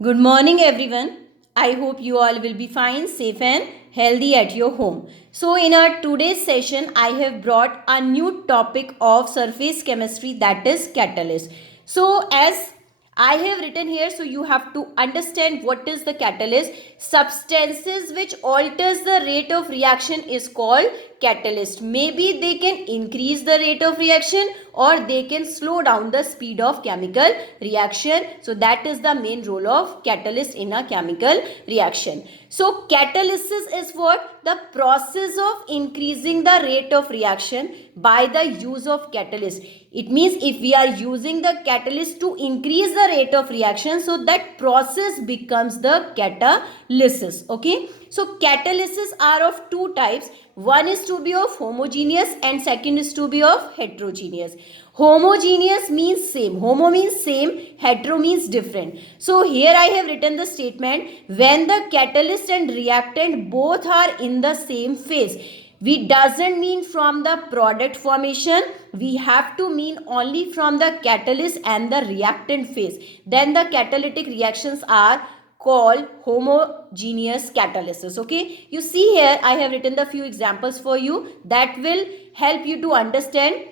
Good morning, everyone. I hope you all will be fine, safe, and healthy at your home. So, in our today's session, I have brought a new topic of surface chemistry, that is catalyst. So, as I have written here, so you have to understand what is the catalyst. Substances which alters the rate of reaction is called catalyst. Maybe they can increase the rate of reaction or they can slow down the speed of chemical reaction. So that is the main role of catalyst in a chemical reaction. So catalysis is what? The process of increasing the rate of reaction by the use of catalyst. It means if we are using the catalyst to increase the rate of reaction, so that process becomes the catalysis. Okay. So catalysis are of two types. One is to be of homogeneous and second is to be of heterogeneous. Homogeneous means same. Homo means same. Hetero means different. So here I have written the statement, when the catalyst and reactant both are in the same phase. We doesn't mean from the product formation. We have to mean only from the catalyst and the reactant phase. Then the catalytic reactions are called homogeneous catalysis. Okay, you see here I have written the few examples for you that will help you to understand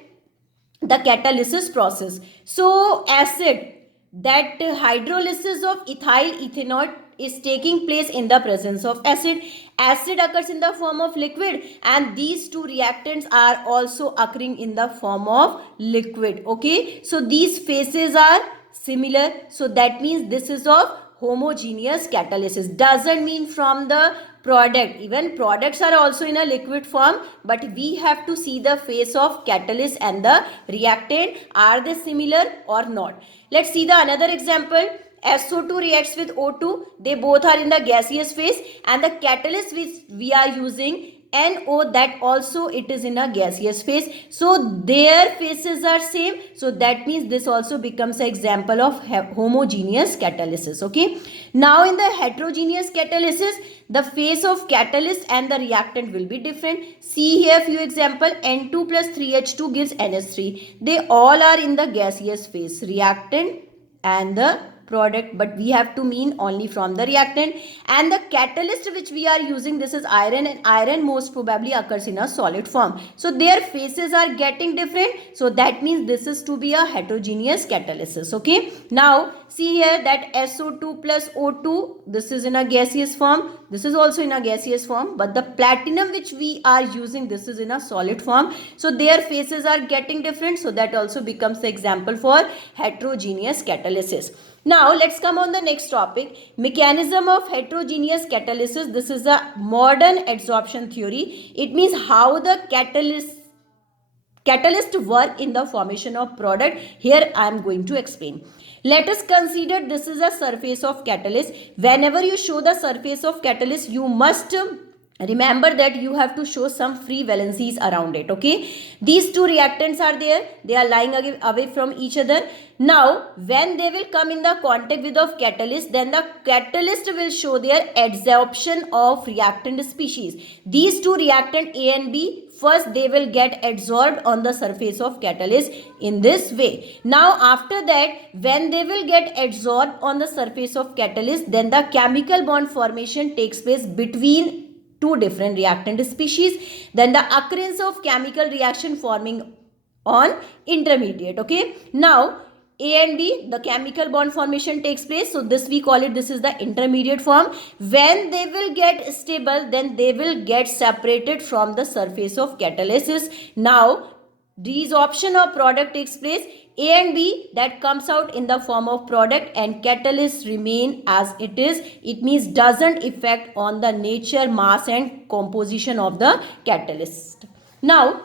the catalysis process. So acid, that hydrolysis of ethyl ethanol is taking place in the presence of acid. Acid occurs in the form of liquid and these two reactants are also occurring in the form of liquid. Okay, so these phases are similar, so that means this is of homogeneous catalysis. Doesn't mean from the product. Even products are also in a liquid form, but we have to see the phase of catalyst and the reactant. Are they similar or not? Let's see the another example. SO2 reacts with O2. They both are in the gaseous phase and the catalyst which we are using NO, that also it is in a gaseous phase. So their phases are same. So that means this also becomes an example of homogeneous catalysis. Okay. Now in the heterogeneous catalysis, the phase of catalyst and the reactant will be different. See here few example. N2 plus 3H2 gives NH3. They all are in the gaseous phase, reactant and the product, but we have to mean only from the reactant. And the catalyst which we are using, this is iron, and iron most probably occurs in a solid form. So their phases are getting different. So that means this is to be a heterogeneous catalysis. Okay. Now see here that SO2 plus O2, this is in a gaseous form. This is also in a gaseous form, but the platinum which we are using, this is in a solid form. So their phases are getting different. So that also becomes the example for heterogeneous catalysis. Now let's come on the next topic, mechanism of heterogeneous catalysis. This is a modern adsorption theory. It means how the catalyst work in the formation of product. Here I am going to explain. Let us consider this is a surface of catalyst. Whenever you show the surface of catalyst, you must remember that you have to show some free valencies around it. Okay, these two reactants are there, they are lying away from each other. Now when they will come in the contact with of catalyst, then the catalyst will show their adsorption of reactant species. These two reactant A and B, first they will get adsorbed on the surface of catalyst in this way. Now after that, when they will get adsorbed on the surface of catalyst, then the chemical bond formation takes place between two different reactant species. Then the occurrence of chemical reaction forming on intermediate. Okay, now A and B, the chemical bond formation takes place. So this we call it, this is the intermediate form. When they will get stable, then they will get separated from the surface of catalysis. Now desorption of product takes place. A and B, that comes out in the form of product, and catalyst remain as it is. It means doesn't affect on the nature, mass and composition of the catalyst. Now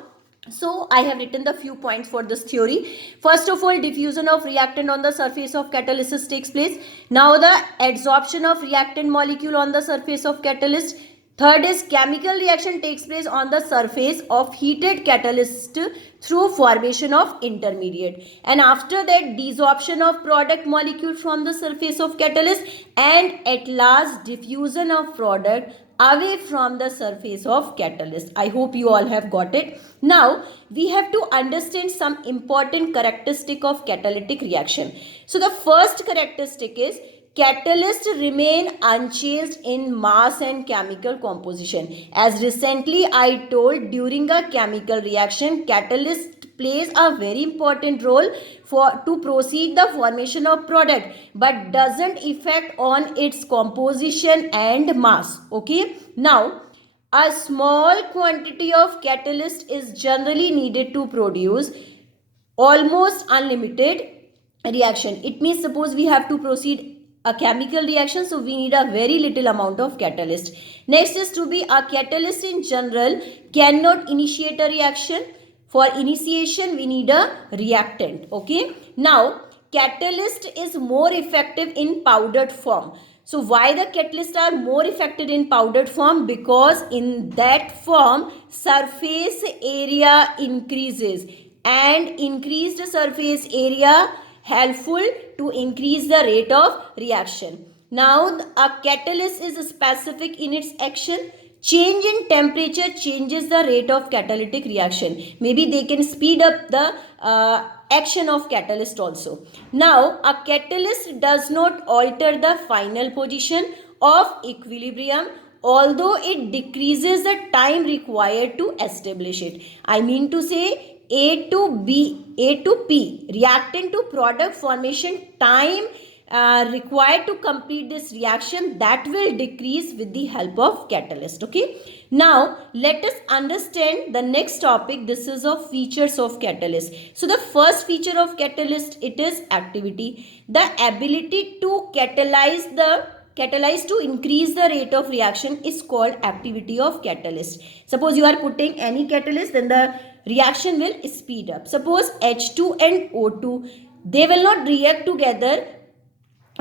so I have written the few points for this theory. First of all, diffusion of reactant on the surface of catalysis takes place. Now the adsorption of reactant molecule on the surface of catalyst. Third is chemical reaction takes place on the surface of heated catalyst through formation of intermediate. And after that, desorption of product molecule from the surface of catalyst, and at last diffusion of product away from the surface of catalyst. I hope you all have got it. Now we have to understand some important characteristic of catalytic reaction. So the first characteristic is catalysts remain unchanged in mass and chemical composition. As recently I told, during a chemical reaction, catalyst plays a very important role to proceed the formation of product, but doesn't affect on its composition and mass. Okay, now a small quantity of catalyst is generally needed to produce almost unlimited reaction. It means suppose we have to proceed a chemical reaction, so we need a very little amount of catalyst. Next is to be a catalyst in general cannot initiate a reaction. For initiation we need a reactant. Okay, now catalyst is more effective in powdered form. So why the catalysts are more effective in powdered form? Because in that form surface area increases, and increased surface area helpful to increase the rate of reaction. Now a catalyst is specific in its action. Change in temperature changes the rate of catalytic reaction. Maybe they can speed up the action of catalyst also. Now a catalyst does not alter the final position of equilibrium, although it decreases the time required to establish it. I mean to say, A to P, reactant to product formation time required to complete this reaction, that will decrease with the help of catalyst. Okay, now let us understand the next topic. This is of features of catalyst. So the first feature of catalyst, it is activity. The ability to catalyze to increase the rate of reaction is called activity of catalyst. Suppose you are putting any catalyst, then the reaction will speed up. Suppose H2 and O2, they will not react together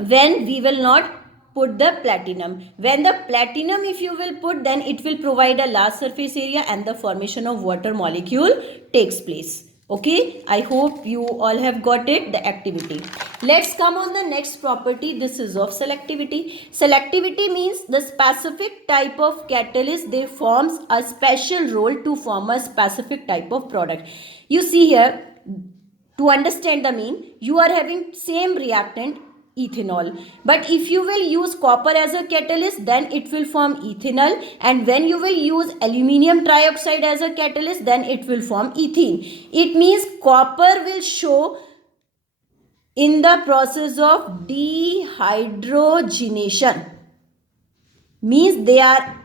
when we will not put the platinum. When the platinum if you will put, then it will provide a large surface area and the formation of water molecule takes place. Okay, I hope you all have got it, the activity. Let's come on the next property. This is of selectivity. Selectivity means the specific type of catalyst, they forms a special role to form a specific type of product. You see here, to understand the mean, you are having same reactant ethanol, but if you will use copper as a catalyst, then it will form ethanol, and when you will use aluminium trioxide as a catalyst, then it will form ethene. It means copper will show in the process of dehydrogenation, means they are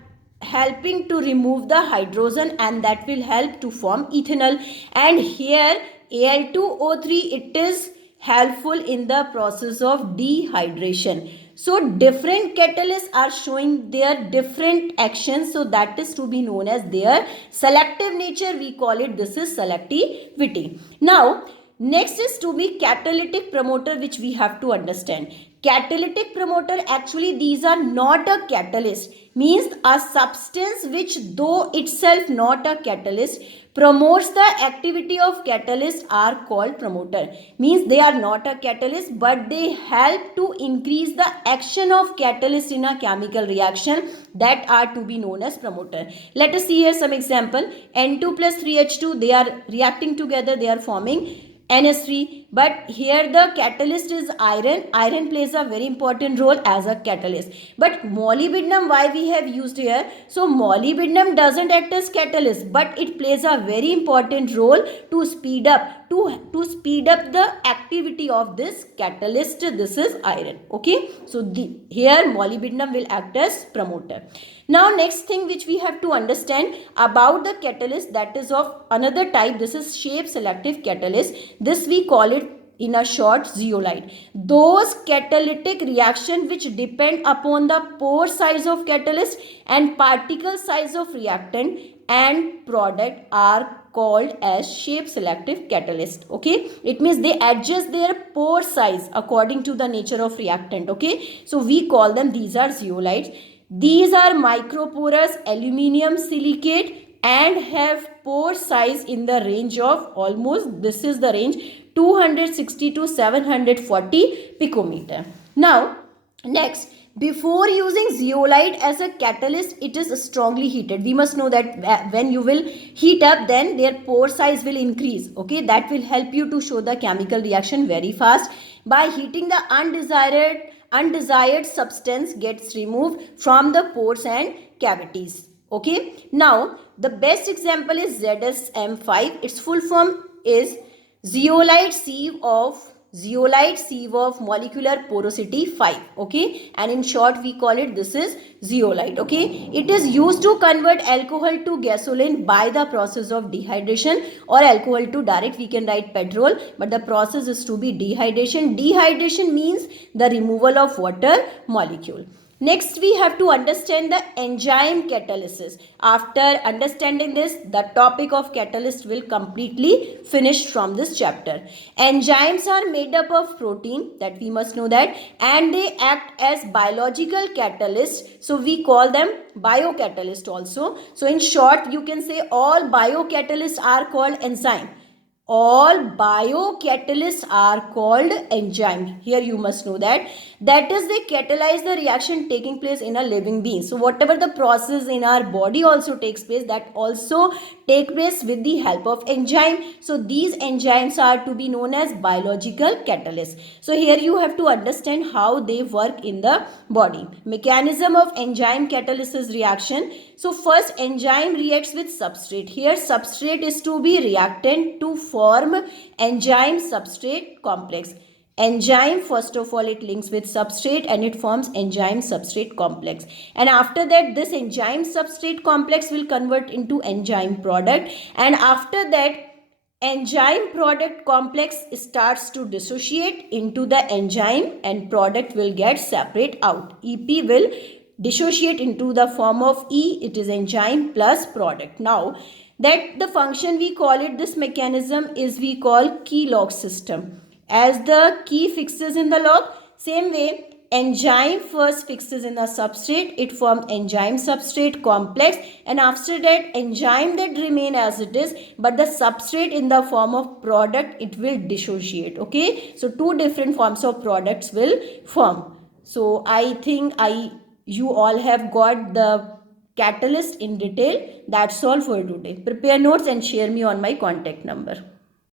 helping to remove the hydrogen, and that will help to form ethanol. And here Al2O3, it is helpful in the process of dehydration. So different catalysts are showing their different actions, so that is to be known as their selective nature. We call it, this is selectivity. Now next is to be catalytic promoter, which we have to understand. Catalytic promoter, actually these are not a catalyst, means a substance which though itself not a catalyst promotes the activity of catalyst are called promoter. Means they are not a catalyst, but they help to increase the action of catalyst in a chemical reaction, that are to be known as promoter. Let us see here some example. N2 plus 3H2, they are reacting together, they are forming NS3, but here the catalyst is iron. Iron plays a very important role as a catalyst. But molybdenum, why we have used here? So molybdenum doesn't act as catalyst, but it plays a very important role to speed up the activity of this catalyst. This is iron. Okay, so here molybdenum will act as promoter. Now next thing which we have to understand about the catalyst, that is of another type. This is shape selective catalyst. This we call it in a short zeolite. Those catalytic reaction which depend upon the pore size of catalyst and particle size of reactant and product are called as shape selective catalyst. Okay, it means they adjust their pore size according to the nature of reactant. Okay, so we call them, these are zeolites. These are microporous aluminium silicate and have pore size in the range of almost, this is the range 260 to 740 picometer. Now next, before using zeolite as a catalyst, it is strongly heated. We must know that when you will heat up, then their pore size will increase. Okay, that will help you to show the chemical reaction very fast. By heating the undesired undesired substance gets removed from the pores and cavities. Okay. Now, the best example is ZSM5. Its full form is zeolite sieve of molecular porosity 5. Okay, and in short we call it, this is zeolite. Okay, it is used to convert alcohol to gasoline by the process of dehydration, or alcohol to direct, we can write petrol, but the process is to be dehydration. Dehydration means the removal of water molecule. Next, we have to understand the enzyme catalysis. After understanding this, the topic of catalyst will completely finish from this chapter. Enzymes are made up of protein, that we must know that, and they act as biological catalysts. So we call them biocatalyst also. So in short, you can say all biocatalysts are called enzyme. All biocatalysts are called enzymes. Here you must know that. That is, they catalyze the reaction taking place in a living being. So whatever the process in our body also takes place, that also take place with the help of enzyme. So these enzymes are to be known as biological catalysts. So here you have to understand how they work in the body. Mechanism of enzyme catalysis reaction. So first, enzyme reacts with substrate. Here substrate is to be reactant to form enzyme substrate complex. Enzyme, first of all, it links with substrate and it forms enzyme substrate complex. And after that, this enzyme substrate complex will convert into enzyme product. And after that, enzyme product complex starts to dissociate into the enzyme and product will get separate out. EP will dissociate into the form of E, it is enzyme plus product. Now, that the function we call it, this mechanism is we call key lock system. As the key fixes in the lock, same way enzyme first fixes in the substrate, it forms enzyme substrate complex, and after that enzyme that remain as it is, but the substrate in the form of product, it will dissociate. Okay, so two different forms of products will form. So I think you all have got the catalyst in detail. That's all for today. Prepare notes and share me on my contact number.